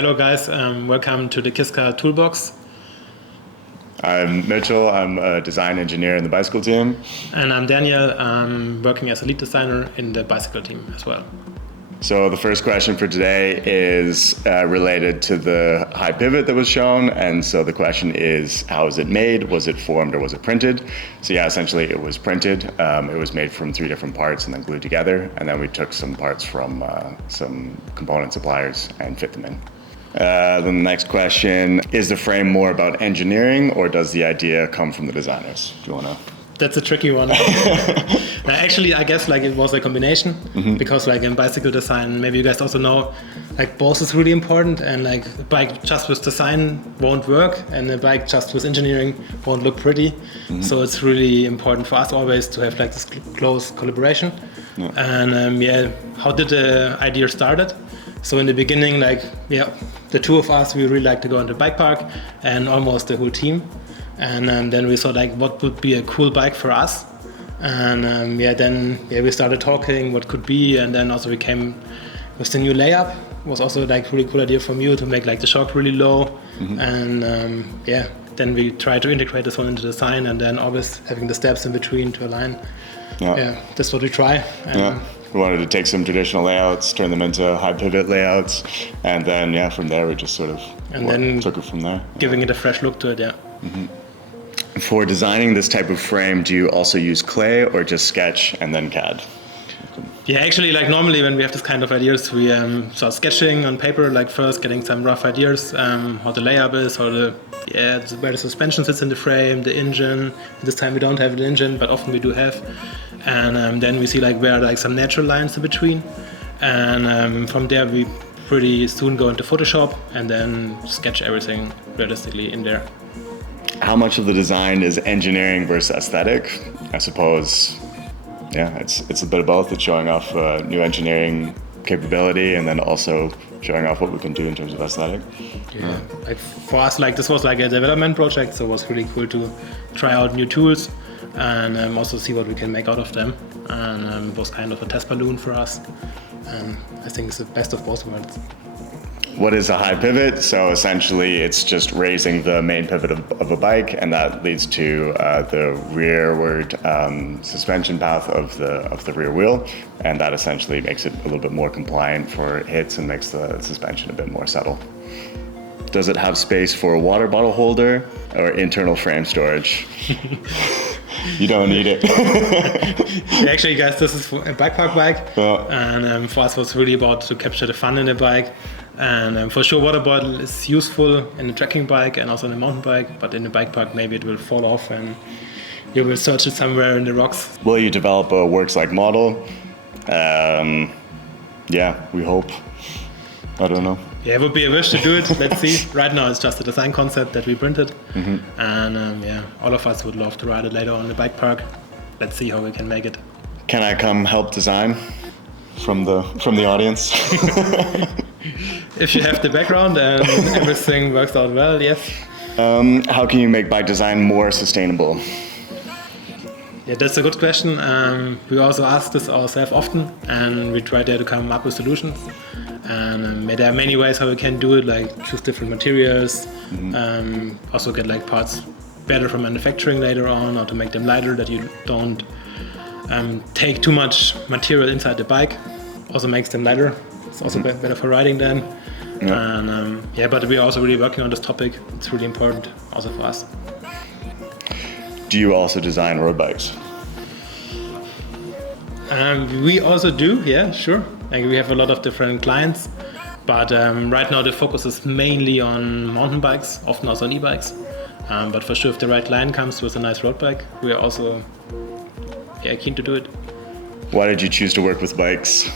Hello guys, welcome to the KISKA Toolbox. I'm Mitchell, I'm a design engineer in the bicycle team. And I'm Daniel, I'm working as a lead designer in the bicycle team as well. So the first question for today is related to the high pivot that was shown. And so the question is, how was it made? Was it formed or was it printed? So yeah, essentially it was printed. It was made from 3 different parts and then glued together. And then we took some parts from some component suppliers and fit them in. Then the next question, is the frame more about engineering or does the idea come from the designers? Do you want to? That's a tricky one. Actually, I guess like it was a combination because like in bicycle design, maybe you guys also know, like both is really important, and like a bike just with design won't work, and a bike just with engineering won't look pretty. So it's really important for us always to have like this close collaboration. Yeah. And how did the idea started? So in the beginning, the two of us, we really like to go into bike park, and almost the whole team. And then we thought like, what would be a cool bike for us? And we started talking what could be, and then also we came with the new layup. It was also like really cool idea from you to make like the shock really low. And then we tried to integrate this one into the design, and then always having the steps in between to align. That's what we try. We wanted to take some traditional layouts, turn them into high pivot layouts, and then from there we just sort of took it from there. Giving it a fresh look to it, For designing this type of frame, do you also use clay or just sketch and then CAD? Yeah, actually, like normally when we have this kind of ideas, we start sketching on paper, like first getting some rough ideas, how the layup is, where the suspension sits in the frame, the engine. This time we don't have the engine, but often we do have. And then we see like where are like some natural lines in between. And from there we pretty soon go into Photoshop and then sketch everything realistically in there. How much of the design is engineering versus aesthetic? I suppose, it's a bit of both. It's showing off new engineering capability and then also showing off what we can do in terms of aesthetic. Like for us, like this was like a development project, so it was really cool to try out new tools and also see what we can make out of them. And it was kind of a test balloon for us. And I think it's the best of both worlds. What is a high pivot? So essentially it's just raising the main pivot of a bike, and that leads to the rearward suspension path of the rear wheel, and that essentially makes it a little bit more compliant for hits and makes the suspension a bit more subtle. Does it have space for a water bottle holder or internal frame storage? You don't need it. Actually, guys, this is a bike park bike, and for us it was really about to capture the fun in the bike. And for sure, water bottle is useful in a trekking bike and also in a mountain bike, but in the bike park maybe it will fall off and you will search it somewhere in the rocks. Will you develop a works-like model? We hope. I don't know. Yeah, it would be a wish to do it. Let's see. Right now it's just a design concept that we printed. And all of us would love to ride it later on the bike park. Let's see how we can make it. Can I come help design from the audience? If you have the background and everything works out well, yes. How can you make bike design more sustainable? Yeah, that's a good question. We also ask this ourselves often, and we try there to come up with solutions. And there are many ways how we can do it, like choose different materials, also get like parts better from manufacturing later on, or to make them lighter, that you don't take too much material inside the bike. Also makes them lighter. It's also better for riding then. And but we're also really working on this topic. It's really important also for us. Do you also design road bikes? We also do, yeah, sure. Like we have a lot of different clients, but right now the focus is mainly on mountain bikes, often also on e-bikes. But for sure, if the right client comes with a nice road bike, we are also keen to do it. Why did you choose to work with bikes?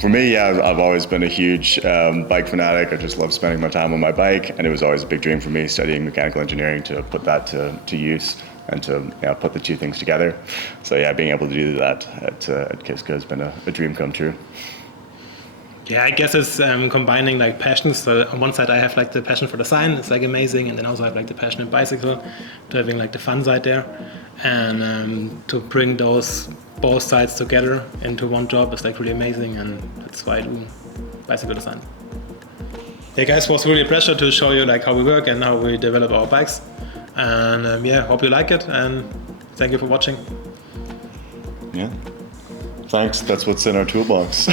For me, I've always been a huge bike fanatic. I just love spending my time on my bike, and it was always a big dream for me studying mechanical engineering to put that to use and to put the two things together. So being able to do that at KISKA has been a dream come true. Yeah, I guess it's combining like passions. So on one side, I have like the passion for design, it's like amazing, and then also I have like the passion in bicycle, to having like the fun side there, and to bring those both sides together into one job is like really amazing, and that's why I do bicycle design. Hey guys, it was really a pleasure to show you like how we work and how we develop our bikes. And yeah, hope you like it, and thank you for watching. Yeah. Thanks. That's what's in our toolbox.